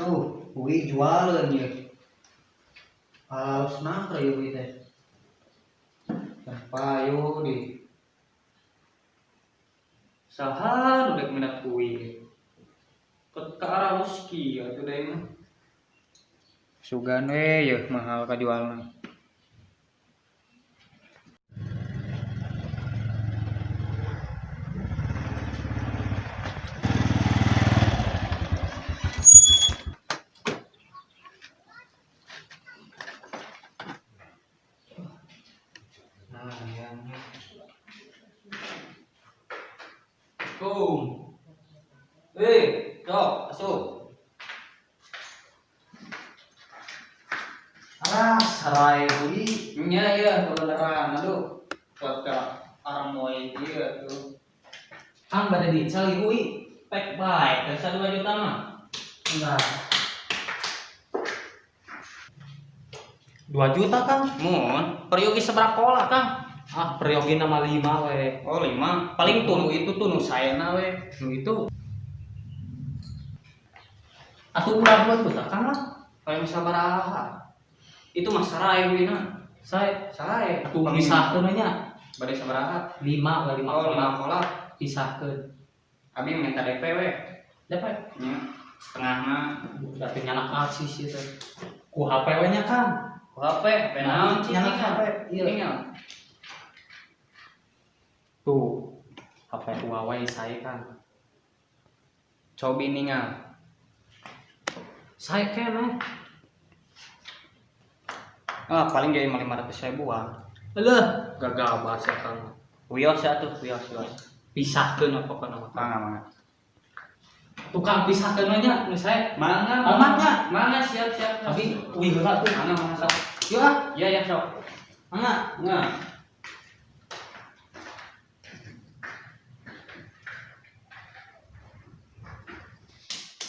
Tuh, ui jualan ya. Halus nangka ya ui teh. Payo di. Sahan udah minat ui. Ke arah Ruski ya tuh deh mah. Sugan we ya mahal kajualna. Nah, yang Kum. Cok, masuk. Alah, sarai ui. Nya ya, kebenaran. Aduh, buat ke orang moy dia tuh. Ang pada di cali ui. Pek baik, dan 2 juta mah. Enggak. 2 juta Kang. Mun, peryogi seberapa lah Kang? Ah, peryogi nama 5 we. Oh 5, paling tunu itu tunu saya nawe. Nu itu. Atuh urang 2 juta Kang lah. Kayak sabaraha. Itu mah sarai wina. Sarai. Atuh pisahkeun nya. Bade sabaraha? 5 we 5 Oh 5 kola. pisahkeun. Abi minta DP we. DP. Nya setengahna. Berarti nyanak asis itu. Ku HP we nya Kang. HP, naon cing Nyanak HP. Iya. Tuh. HP Huawei saya Kang. Cobi ningal. Saya kene. Ah paling gaya 500.000 an. Eueuh, gagal bahasa Kang. Wios ya tuh, wios. Pisahkeun apa kana mah. Mangga. Tukang pisahkeun nya nu saya. Mangga. Amatnya. Mangga siap. Tapi wih heula tuh. Mangga sok. Yuk ah. Iya sok. Mangga. Nah.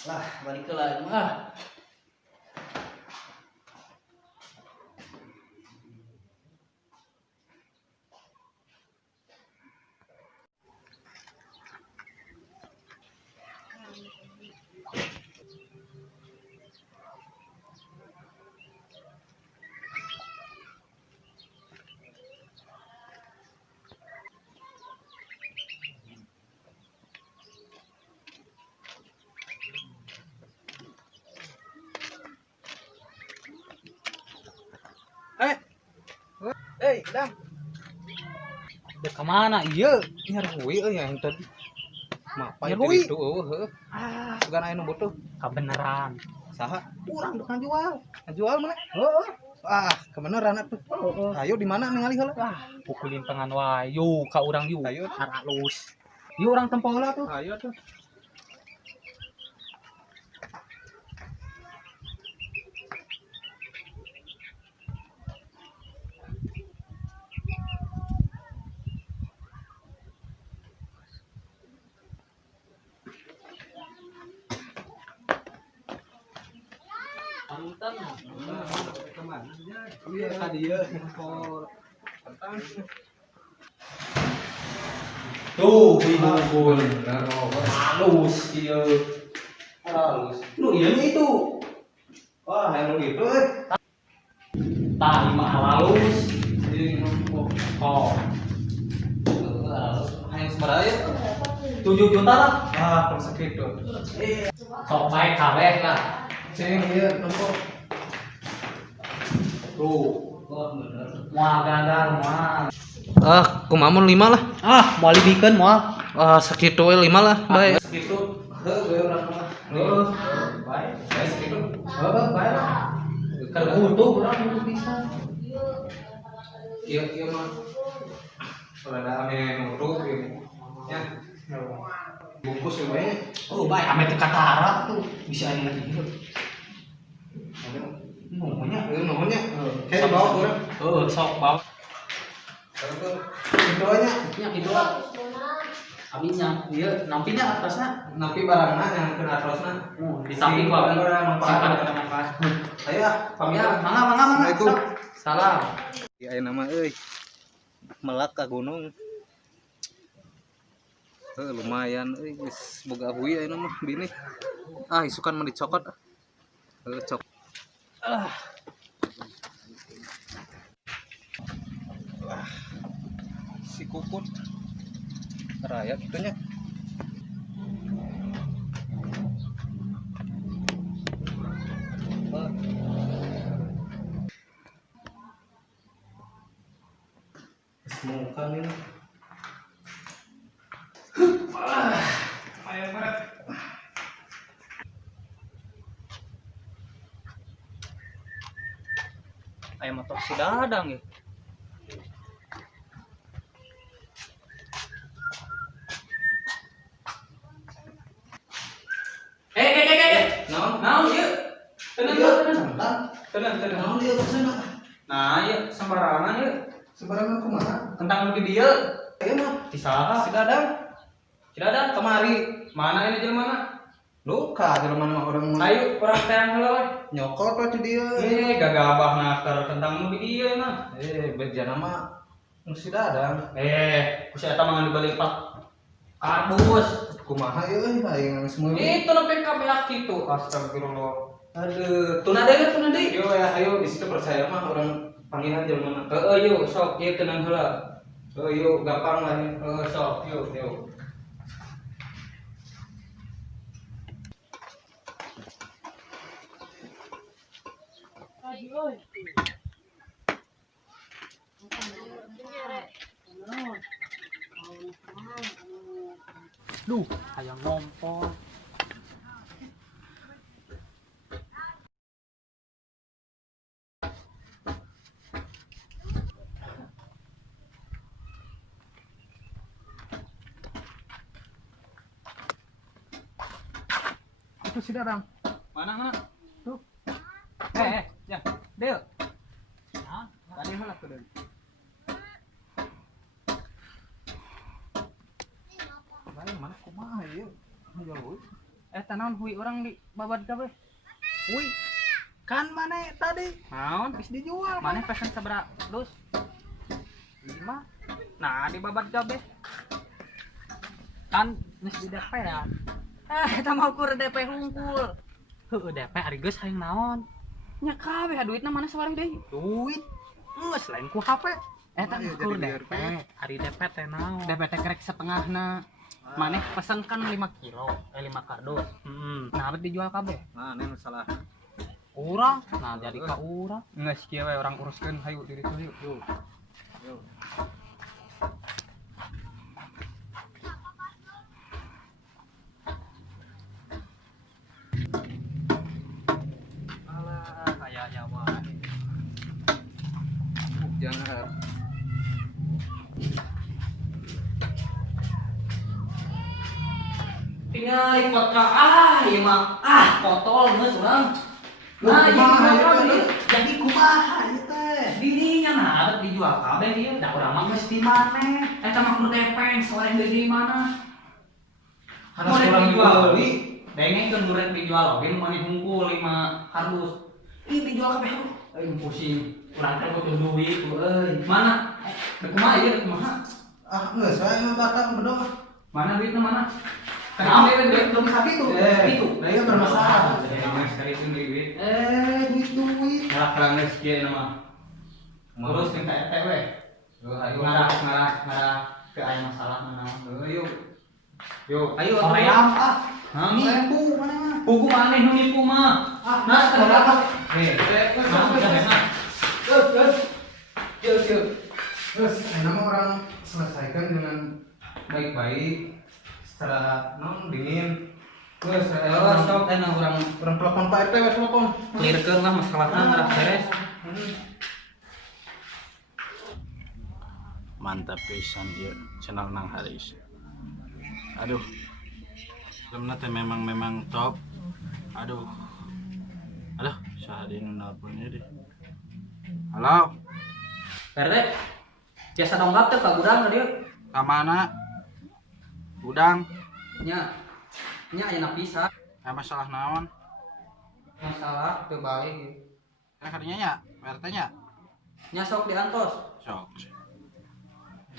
Lah, balik ke lagi mah. Dam. Udah kemana? Iya, nyarui yang tadi. Mapai itu heuh. Ah, sugan aya nu butuh. Kabeneran. Saha? Urang duk ngajual. Ngajual mana? Heeh. Ah, kebeneran atuh. Ayo di mana ningali heula? Ah, pukulin tangan wae. Yo ka urang yuk. Ayo haralus. Yuk urang tempo heula tuh. Ayo tuh. Antan. Kemana? Iya tadi ya impor. Tuh, bingung. Halus ieu. Halus. Nu ieu itu. Wah, yang nu itu. Tah 5 halus. Oh. Hayang sabaraha ya? 7 juta lah. Ah, per segitu. Sok baik kabeh lah. Ceng ieu numpuk. Tuh, moal gagal moal. Ah, kumamun 5 lah. Ah, moal dibikeun moal. Ah, sakitu we 5 lah, bae. Segitu. Heuh, urang mah. Heeh. Baik. Baik segitu. Heeh, bae lah. Kalau butuh urang butuh bisa. Iya mah. Ada ame nurut gitu. Ya. Bungkus ya bae. Oh, bae ame teu katara tuh. Bisa aya lagi gitu. Nuhunnya. Kayak bawa urang. Heeh, sok bawa. Doanya Nya kitu lah. Aminnya, ieu nampinya atasna. napi barangna yang kena atrosna. Di samping gua Simpan simpan manfaat. ada manfaat. Ayo ah, pamit. Ya, mangga. Assalamualaikum. Salam. Ya aya nama euy. Melak ka gunung. Lumayan euy geus boga ahui aya mah bini. Ah, isukan mah dicokot. Cok. Si Kukut raya gitunya. Semukan ini. Ayo berat. Ayam motor si Dadang ya. Naon ieu? Tenang, tenang. Naon dia kesana? Nah, ieu sembarangan ieu. Sembarangan kumaha? Tentang di dieu. Ayo mah. Di saha? Si Dadang Si Dadang kemari. mana ini jelema mah? Luka di mana mah orang Ayo urang teh heula we. nyokot lah di dia. Gagabah nakar tentang nu di dieu mah. Bejana mah si Dadang. Kusi eta mah dibalik pak kardus. Kumaha ieu aing semua. Itu nu PKB kitu. Astagfirullah. Aduh, tuna deui. Yo ya ayo di situ percaya mah orang panggilan jelema. Yuk, sok ieu tenang heula. Yo gampang lah. Sok, yuk. Duh, hayang ngompol. Itu si Dadang. Mana? Tuh. Ya. Deu. Hah? Tadi heula tuh deui. Lain mana kumaha ieu? Jual hui. Tanaon hui orang di babad kabeh. Hui. Kan mana tadi? Naon? Bis dijual. Mana pesen sabaraha dus? 5. Nah, di babat kabeh. Kan geus di DP ya. Eta mah ukur DP hungkul. Heueuh DP ari geus hayang naon? Nya kabeh duitna mana sawareng deui? Duit. Geus lain ku HP. Eta Ayo, ukur jadi DP. Ari DP teh naon? DP teh kerek setengahna. Maneh pesen kan 5 kilo, 5 kardus. Nah, abet dijual kabeh. Nah, ini masalah. Urang. Nah, jadi ka urang. Geus kieu we orang uruskeun hayu di ditu yuk. Yo. Alah, kayaknya wae. Jangan. Tinggal ikut ka ieu mah kotor geus urang. Nah, Jadi kumaha ieu teh? dirinya nah abet dijual kabeh ieu da urang mah geus di maneh. Eta mah kudu tepeng sawareng deui di mana. Harus Mau kurang dijual jual. deui. Dengekeun durek dijual oge nu maneh hungkul 5 kardus. Ih dijual kabeh. Pusing. Urang teh butuh duit euy. Mana? Da kumaha ieu da kumaha? Geus wae mah batang bedog. Mana duitnya mana? Kenapa duit belum habis tuh? Itu. Nah, iya bermasalah. Mas cari itu duit. Duit. Ngarah geus kieu mah. Terus minta RT we. Ayo ngarah ke aya masalah mana. Yuk. Ayo Koream nipu mana mah? Buku maneh nu nipu mah. Nah, sekarang Terus, nama orang selesaikan dengan baik-baik secara non dingin. Terus, sok orang telepon Pak RT, telepon. clearkeun lah masalahna ngarah beres. Mantap pisan dia channel Nang Haris. Aduh, filmnya teh memang top. Aduh, sahadin nelponnya deh. Halo, Perde. Biasa donggap teh ka gudang dia. kamana? Udang, Nya ayeuna pisah. masalah naon? Masalah teu balik. Harinya ya, PRT nya. Nya sok diantos. Sok.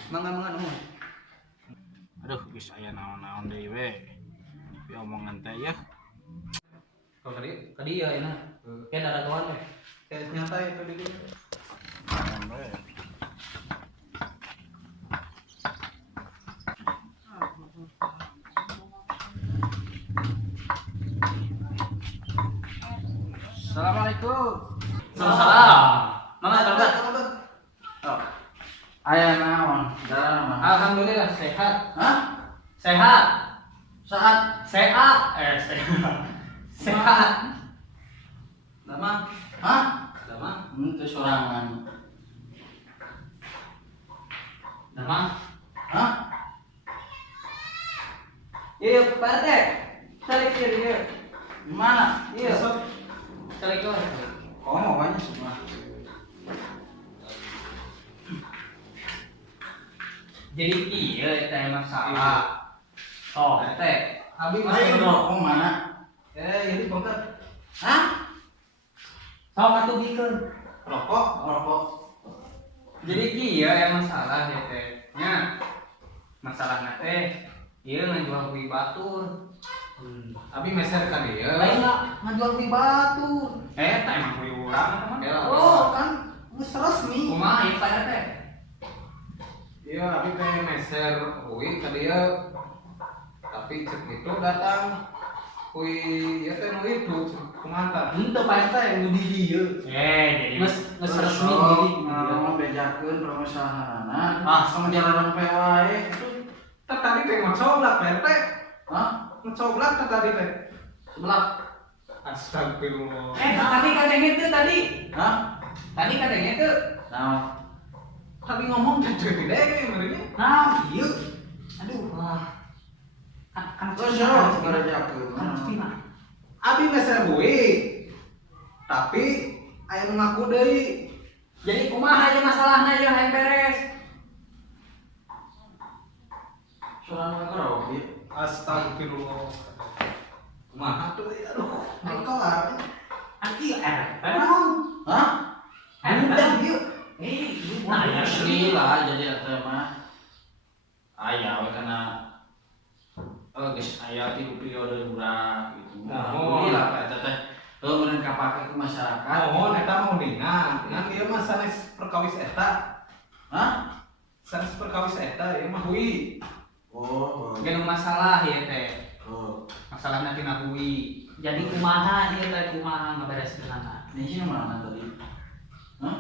Mangga nuhun. Aduh, geus aya naon-naon deui we. Tapi omongan teh ya. Kalau tadi Ke dia enak. Kayak ada tuan ya. kayak nyata itu di dia. Assalamualaikum. Salam. Mama coba. Oh. Aya naon? Dalam mah. Alhamdulillah sehat. Hah? Sehat. Saat Sehat. Sehat. Sehat. Lama. hah? Lama. Itu sorangan. Lama. Hah? Iya, Pak RT. Cari dia. Di mana? Iya. Cari kau. Oh, mau banyak semua. Jadi iya itu emang salah. Oh, RT. Abi Ayo masih rokok mana? Ini bongkar. Hah? Sama tuh bikin. Rokok? Rokok. Jadi iya emang salah ya teh. Nya masalahnya teh iya ngejual kue batur. Abi meser kan dia. Lain lah ngejual kue batur. Teh emang kue urang teman. Oh, kan geus resmi. Kumaha ya Pak teh? Iya, abi teh meser kui ka dia. Tapi cek itu datang kui ya teh nu itu kumaha. Henteu Pak teh nu di dieu. Jadi geus resmi jadi. Mau bejakeun permasalahanana. Ah. Sama jalanan wae itu. Tadi teh ngocoblak PRT. Hah? Ngocoblak tadi teh. Sebelah. Astagfirullah. Tadi kadang itu tadi. Hah? Tadi kadang itu. Nah, Tadi ngomong jadi gede mereka. Nah, iya. Aduh, wah. Kan terus ya bejakeun. Abi meser kui. Tapi aya nu ngaku deui. Jadi kumaha aja masalahnya aja hayang beres. Soalnya karaoke. Astagfirullah. Kumaha tuh ya aduh. Ayo kelar. Aki RT. Hah? Budak yuk. Nah, ya asli lah jadi eta mah. Aya we kana geus aya ti periode urang gitu. Alhamdulillah eta teh meureun kapake ke masyarakat. Mohon eta mau dingan. Ngan ieu mah sanes perkawis eta. Hah? Sanes perkawis eta ieu mah hui. Oh. Gak masalah ya teh. Oh. Masalahnya tina hui. Jadi kumaha ieu teh kumaha ngabereskeunana. Ini sih mana tadi? Hah?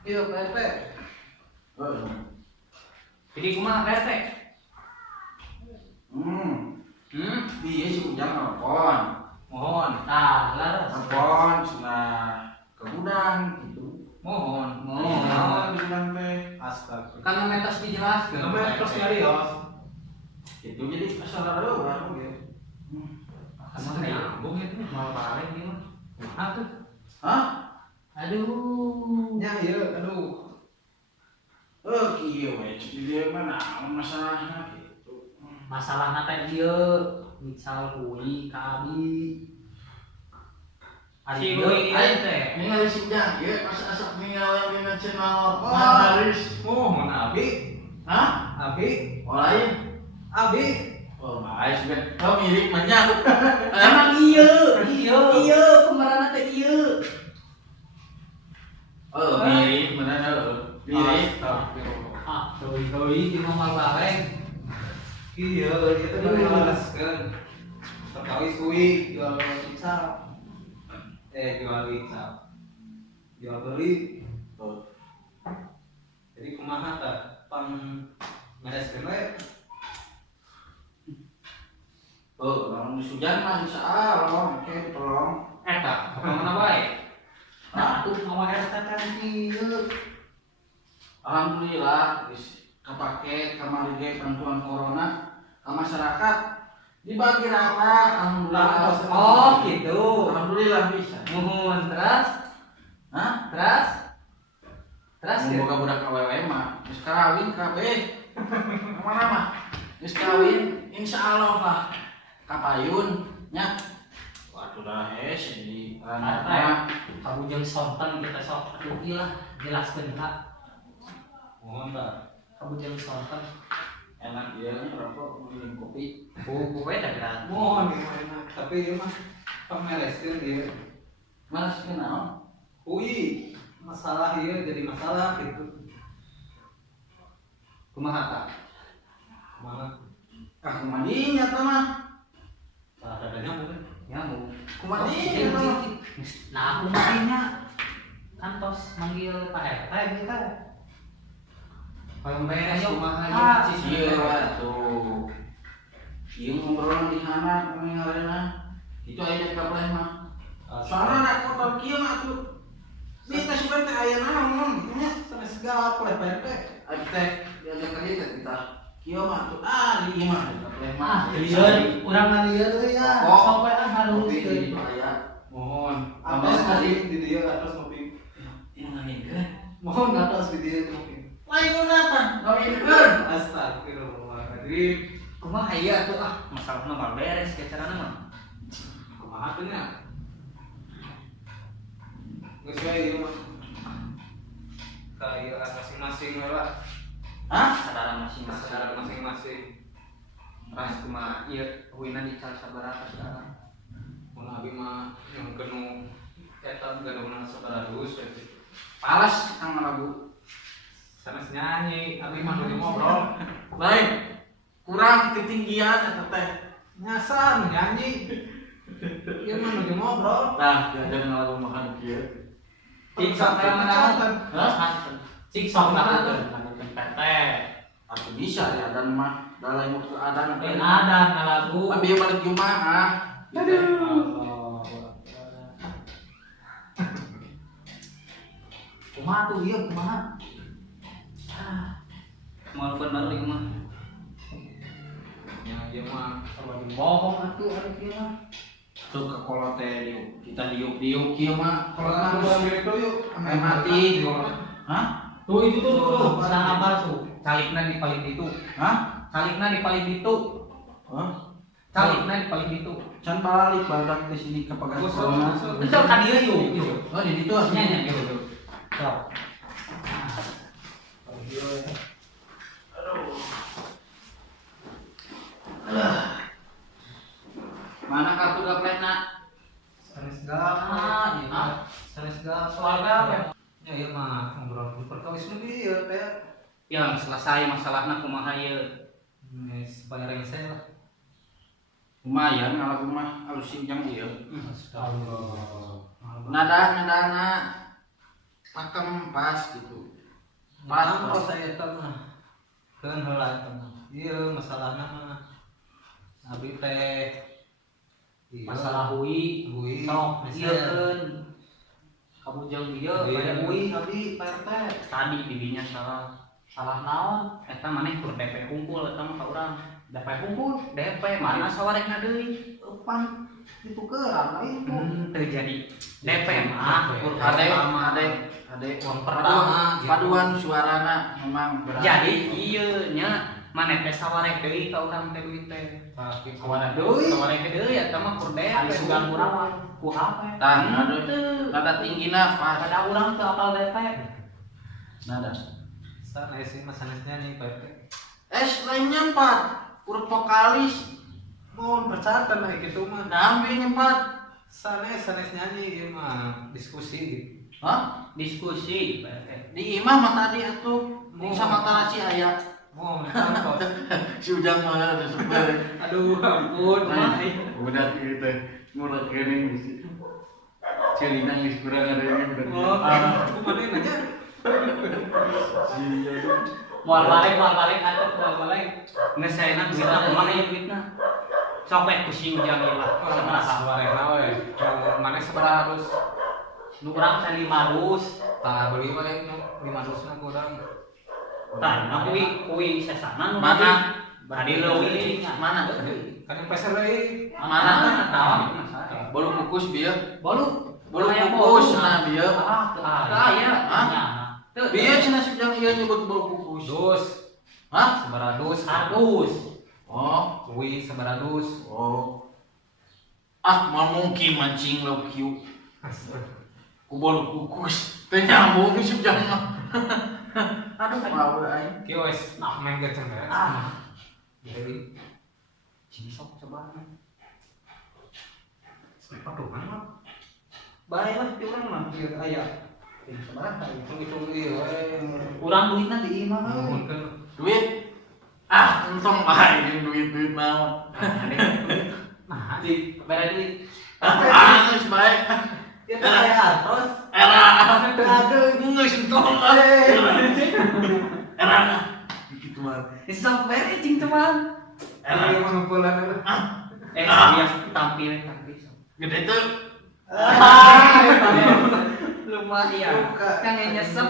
Iya PRT. Oh. Jadi kumaha teh teh? Dia si Ujang nelpon. Mohon. Tah, laras. Nelpon cenah ke gudang gitu. Mohon. Di gudang teh. Astagfirullah. Kan metas dijelaskeun. Namanya terus nyarios. Itu jadi asal ada baru gitu. Kamu nyambung itu mau balik dia mah. Kumaha tuh? Hah? Aduh. Nya ieu aduh. Kieu we cik dia mana masalahnya gitu. Masalahna teh ieu misal hui ka abi. Si Ari Hui ieu ieu teh. ningali si Ujang ieu pas asap ningali dina channel Oh. Haris. Mohon Abi. Hah? Abi. Oh lain. Abi. Oh, Haris kan. Oh mirip banyak. Emang ieu. Ieu kumarana teh ieu. Oh, mirip bener mirip. Astagfirullah. Ah, deui di mah bareng. Iya, itu kan jelaskeun. Perkawis hui jual ical. Jual ical. Jual beli. Oh. Jadi kumaha tah? Pang bereskeun we. Oh, lamun Sujan mah insyaallah, oke tolong. Eta, kemana bae? Nah, tuh ngawa eta teh ieu. Alhamdulillah geus kapake kamari ge bantuan corona ka masyarakat dibagi rata alhamdulillah. Oh, gitu. Alhamdulillah bisa. Mohon terus. Hah? Terus. Terus ya. Boga budak awewe mah geus kawin kabeh. Mana mah? Geus kawin insyaallah lah kapayun nya. Waduh dah jadi Apa? Kamu jeung sonten kita sok aduh lah jelaskeun Kak. Mohon tah. Kamu jeung sonten. enak dia nya rokok minum kopi. Kowe teh kan. Mohon ieu mah enak, tapi ieu mah Pemeresin dia. Malas kenal. Ui, masalah ieu jadi masalah gitu. Kumaha tah? Kumaha? Ah, kumadinya tah mah. Ada nyamuk kan? Nyamuk. Kumadinya tah mah. Nah, aku matinya kantos manggil Pak RT kita. Kalau beres kumaha ya Iya tuh. Ieu ngobrol di sana mengarena. Itu aya ka pleh mah. Soalnya rek kotor kieu mah tuh. Bita sugan teh aya naon nya sanes segala pleh Pak RT. Abi teh diajak ka dieu kita. Kieu mah tuh di imah ka pleh mah. lieur, urang mah lieur euy ya. Oh. Sampai harus Kopi teuing. itu aya. Mohon. Atas Atas tadi. di dia atas ngopi. Ini ngahingkeun. Mohon atas di dia ngopi. Lain kunatan, ngahingkeun. Astagfirullahaladzim. Kumaha ieu atuh masalahna mah beres ke carana mah. Kumaha teh nya? Geus wae ieu mah. Ka ieu masing-masing we lah. Hah? Sadara masing-masing. Secara masing-masing. Ras kumaha ieu huina dical sabaraha sekarang. Mun abi mah yang kenu eta gadona sabaratus we. Palas kang lagu. Sanes nyanyi, abi mah kudu ngobrol. Lain. Kurang ketinggian eta teh. Nyasar nyanyi. Ieu mah nu ngobrol. Nah, jajan lagu makan kieu. Tiktok teh mana? Hah? Tiktok mana tuh? Tete. Aku bisa ya dan mah dalam waktu adan. Ada lagu. Abi balik Jumaah. Aduh. Kumaha tuh ieu kumaha? Mal bener ieu mah. Ya ieu mah Bohong atuh ari kieu mah. Suka kolot teh diuk. Kita diuk kieu mah. kalau nang mirip tuh yuk. Mati. Hah? Tuh itu tuh, sarang apa tuh? Calikna di paling itu. Hah? Calikna di paling itu. Hah? Calikna di paling itu. Can balik badak di sini ke pagar Gosok, corona. gosok. Itu kan dia yuk. Oh, di situ aslinya. Nyanyi gitu. Sok. Mana kartu gaplena? Sanes gapa? Hah? Sanes gapa? Soal apa? Ya ieu mah ngobrol perkawis nu ieu teh. Yang selesai masalahnya kumaha ieu. Geus bayar rengse lah. Lumayan kalau mah harus sinjang ieu. Astagfirullah. Nada pakem pas gitu. Pas saya teh mah. Keun heula teh mah. Ieu masalahna mah. Abi teh Masalah hui. Hui. Sok Bisa. ieukeun. Kamu jauh ieu Iya. pada hui abi Pak RT. Tadi bibinya salah. Salah naon? Eta maneh kur DP kumpul eta mah ka urang. DP kumpul, DP mana sawarek deui? Pan itu keurang itu. Teu jadi DP mah kur Ade Uang pertama, paduan suarana memang berat. jadi ieu nya maneh teh sawarek deui ka urang teh duit teh. Tapi Sawarek deui, sawarek deui eta mah kur DP sugan urang ku HP. Tah, Teu. nada tingginya pas. Ada urang teu apal DP. Nada. sanes sih mas sanesnya nih Pak. Lainnya 4. Huruf vokalis. Mohon bercanda lah gitu mah. Namanya 4. Sanes nyanyi ieu mah diskusi gitu. Hah? Diskusi Pak RT. Di imah mah tadi atuh. Di sama tarasi aya. Mohon kantos. Si Ujang mah ada super. Aduh ampun. Nah, udah gitu. Murah kene mesti. Celina geus kurang ada yang bener. Oh, kumaha aja. Moal balik atuh balik. Geus saena duitna kumaha ieu duitna? Sok we pusing jang ieu lah. Sabaraha? Sabarena we. Yang mana sabaraha harus Nu urang teh 500. tah beli we nu 500 na kurang. Tah, na kuwi sesana nu Mana? Badi leuwih Mana? Kan yang peser deui. Mana? Tahu. Bolu kukus bieu. Bolu. Bolu kukus nah bieu. Aya. Teu. Bieu cenah si Ujang ieu nyebut bolu kukus. Dus. Hah? Sabaradus. Ardus. Oh. Kuwi sabaradus. Oh. Ah, mau mungkin mancing lo kieu. Ku bolu kukus. Teh nyambung si Ujang mah. Aduh, mau aing. Kieu wes nah main geceng beres. Jadi Sini sok coba. aduh Baiklah di urang mah ieu aya. Sabaraha ieu? Hitung ieu we. Urang duitna di imah euy. Nuhunkeun. Duit. Entong bae jeung duit naon. Nah, di bare duit. Geus bae. Ieu teh aya terus. Era. Aduh, Geus entong. Era. Gitu mah. Isap bare cing teman. Era mah ngumpulan lu. Bias tampil. Gede tuh. Lumayan. Kang nyesep.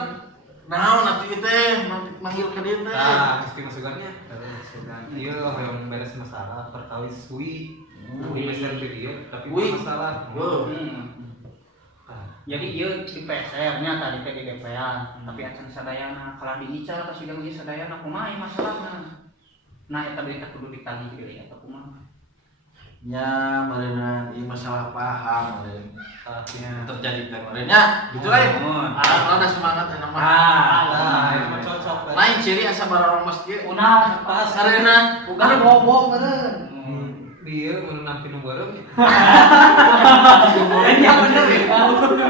Naon atuh ieu teh manggil ka dieu teh. Nah, mesti masukannya. Ieu yang beres masalah perkawis kuy. Kuy beser di dieu tapi Kuy. masalah. Jadi ieu di PCR-nya tadi teh di DP-an, tapi acan sadayana kalau diical pas sudah geus sadayana kumaha masalahna. Nah, eta duit kudu ditagih deui eta kumaha. Ya, mareuna ieu masalah paham meureun. Salahnya. Terjadi teh meureunnya. Gitu lah. Ada semangat enak mah. Ieu mah cocok. Lain ciri asa barang masjid. Unah pas Sarena bukan bobo meureun. Dia mau nampi nomor Iya bener ya.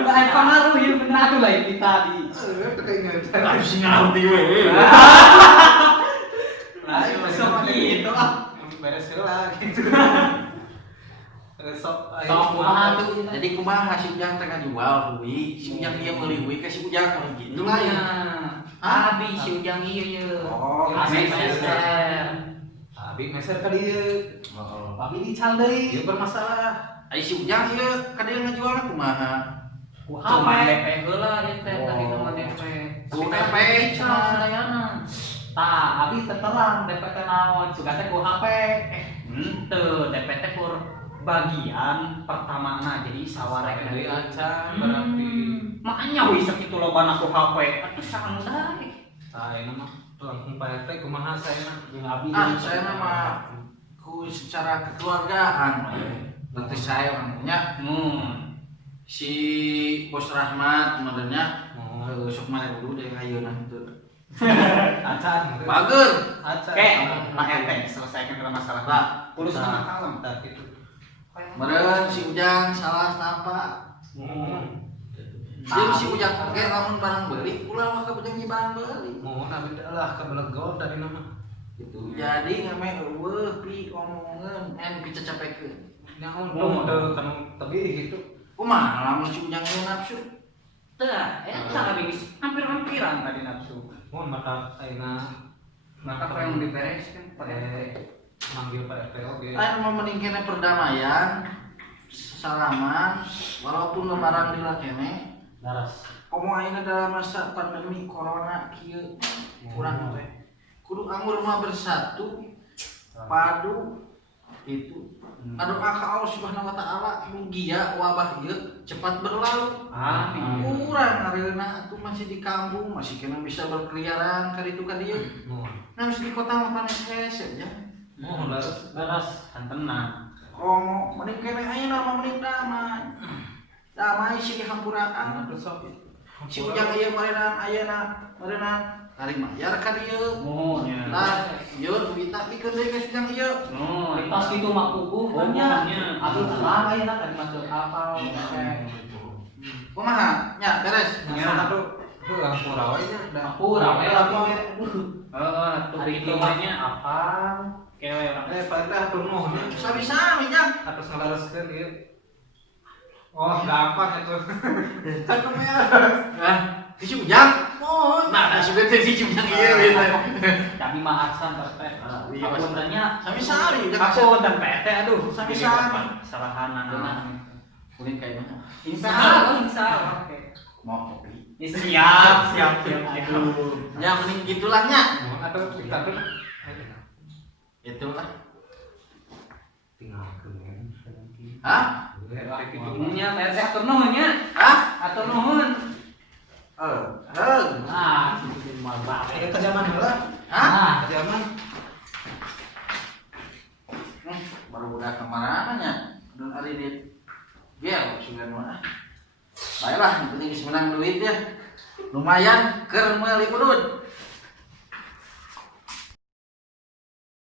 Kayak pengaruh ya benar tuh lah ini tadi. Aduh sing ngerti we. Lah besok gitu ah. Beres heula gitu. Sok Kumaha tuh. Jadi kumaha si Ujang teh ngajual kuwi, si Ujang ieu meuli kuwi ka si Ujang gitu lah ya. Abi si Ujang ieu. Oh, Abi meser. Abi meser ka dieu. Heeh. Abi dical deui. Ieu bermasalah. Ai si Ujang ieu ka dieu ngajualna kumaha? Cuma DP heula ieu teh tadi nama DP. Ku DP dical sadayana. Tah, abi teh terang DP teh naon? Suga teh ku HP. Henteu, DP teh kur bagian pertamana jadi sawarek Dari acan berarti. Makanya wis sakitu lobana ku HP. Atuh sangat sae. Tah ini mah langsung Pak RT kumaha saena? Jeung abi. Saya nama ku secara kekeluargaan berarti saya orangnya si Bos Rahmat modelnya sok mare dulu deh ayeuna henteu. Acan. Bager. Acan. Oke, Pak RT selesaikan dulu masalah. Pak, Kulus sama kalem. Tah gitu. meureun si Ujang salah apa? Jadi si Ujang oke lamun barang beli ulah mah ka Ujang barang beli. Mohon abi lah ka belegol dari nama. Gitu. Jadi ngame eueuh pi omongeun en pi cacapekeun. Nyaon teu kan tebih gitu. Kumaha lamun si Ujang ieu nafsu? Tah, eta abi hampir-hampiran tadi nafsu. Mohon maka ayeuna Maka apa yang dibereskan pada manggil Pak RT oge. Lain mau mending kene perdamaian, salaman, walaupun lebaran di kene. daras. Komo ayeuna dalam masa pandemi corona kieu kurang teh. Kudu anggur mah bersatu, padu itu. Aduh ka Allah Subhanahu wa taala mugia wabah ieu cepat berlalu. Amin. Urang areuna atuh masih di kampung, masih kena bisa berkeliaran ka ditu ka dieu. Nah, di kota mah panas hese ya. Mohon Daras kan tenang. Oh, mending kene ayeuna mah mending damai. Damai sih dihampuraan. Si Ujang ieu ayeuna tarik mayar ka dieu. Mohon ya. Lah, ieu duitna pikeun deui geus Ujang ieu. Pas itu mah puguh kan ya. Atuh salah ayeuna tadi masuk akal. Kumaha? Nya beres. Nya atuh hampura we nya da. Aku rame lagi. Tuh hitungannya apa? Kewe orang. Pak RT atuh nuhun nya. Sami-sami nya. Atus ngalaraskeun ieu. Oh, gampang itu. Cakep ya. Si Ujang. Nah, si bete si Ujang ieu Kami mah aksan PT. Aku tanya sami-sami. aku dan PT aduh Sami-sami. kesalahan Kulit kayak mana? Insya Allah oke. Mau kopi. Siap. Aduh. Ya mending gitulah nya. Mohon atuh tapi Itulah. tinggalkeun. Hah? Nya PT atur nuhun nya. Hah? Atur nuhun. Nah, itu mah bae. Ayo ke zaman heula. Hah? Ke zaman. Baru udah kemana nya? Dan hari ini biar sudah mah. Baiklah, yang penting geus menang duit ya. Lumayan keur meuli udud.